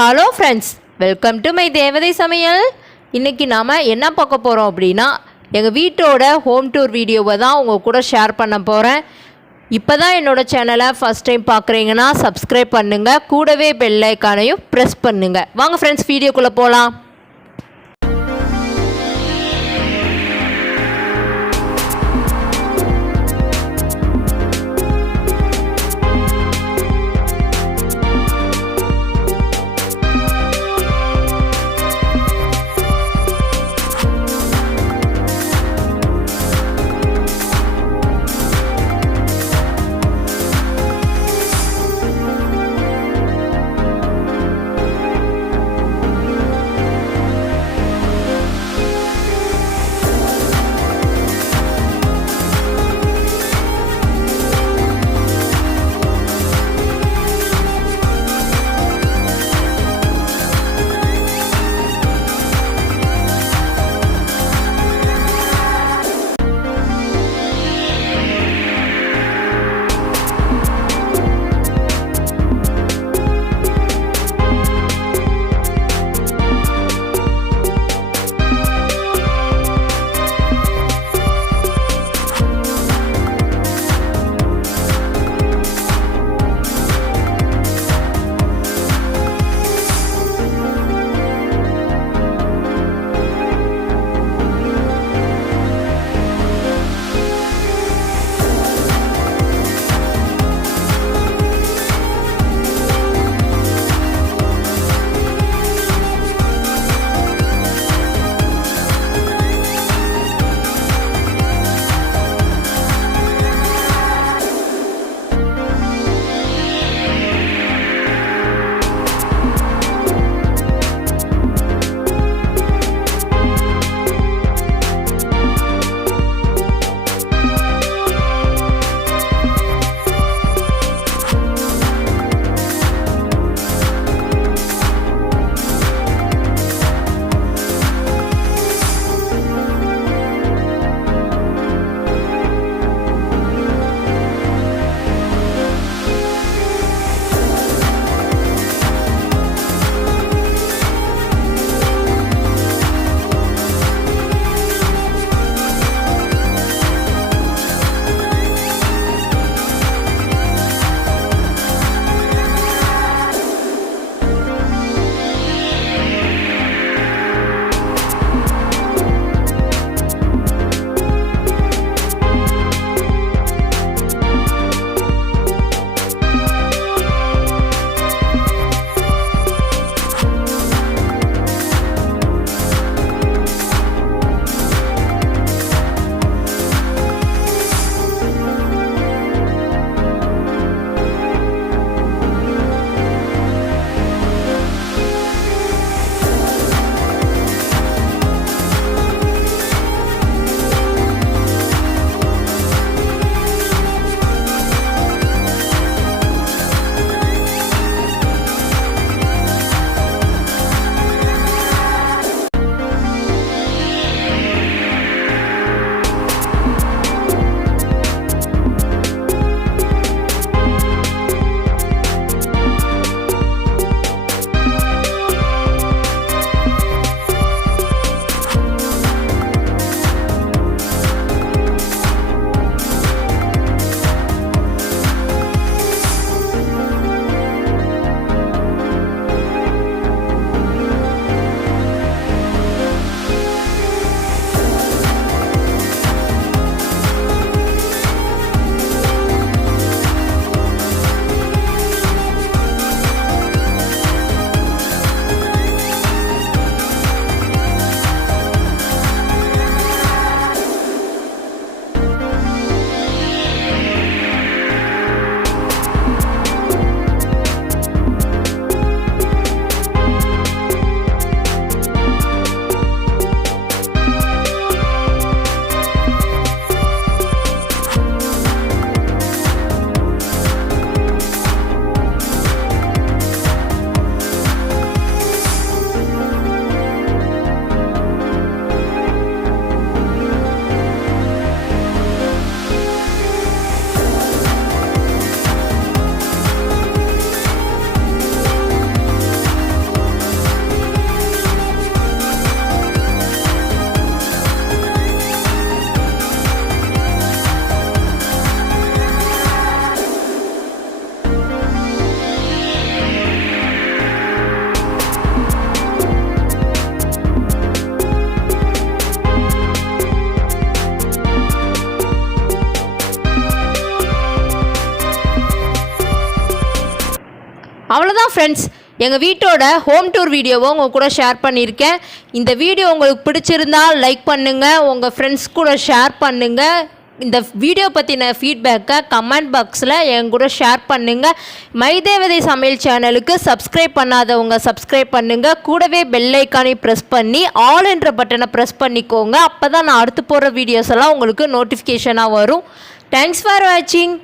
Hello friends, welcome to my தேவதை சமையல். இன்றைக்கி நாம் என்ன பார்க்க போகிறோம் அப்படின்னா, எங்கள் வீட்டோட ஹோம் டூர் வீடியோவை தான் உங்கள் கூட ஷேர் பண்ண போகிறேன். இப்போ தான் என்னோடய சேனலை ஃபஸ்ட் டைம் பார்க்குறீங்கன்னா சப்ஸ்கிரைப் பண்ணுங்கள், கூடவே பெல் ஐக்கானையும் ப்ரெஸ் பண்ணுங்கள். வாங்க ஃப்ரெண்ட்ஸ், வீடியோக்குள்ளே போகலாம். அவ்வளோதான் ஃப்ரெண்ட்ஸ், எங்கள் வீட்டோட ஹோம் டூர் வீடியோவை உங்கள் கூட ஷேர் பண்ணியிருக்கேன். இந்த வீடியோ உங்களுக்கு பிடிச்சிருந்தால் லைக் பண்ணுங்கள், உங்கள் ஃப்ரெண்ட்ஸ் கூட ஷேர் பண்ணுங்கள். இந்த வீடியோ பற்றின ஃபீட்பேக்கை கமெண்ட் பாக்ஸில் என் கூட ஷேர் பண்ணுங்கள். மை தேவதை சமையல் சேனலுக்கு சப்ஸ்கிரைப் பண்ணாதவங்க சப்ஸ்கிரைப் பண்ணுங்கள். கூடவே பெல் ஐக்கானை ப்ரெஸ் பண்ணி ஆல் என்ற பட்டனை ப்ரெஸ் பண்ணிக்கோங்க. அப்போ தான் நான் அடுத்து போகிற வீடியோஸ் எல்லாம் உங்களுக்கு நோட்டிஃபிகேஷனாக வரும். தேங்க்ஸ் ஃபார் வாட்சிங்.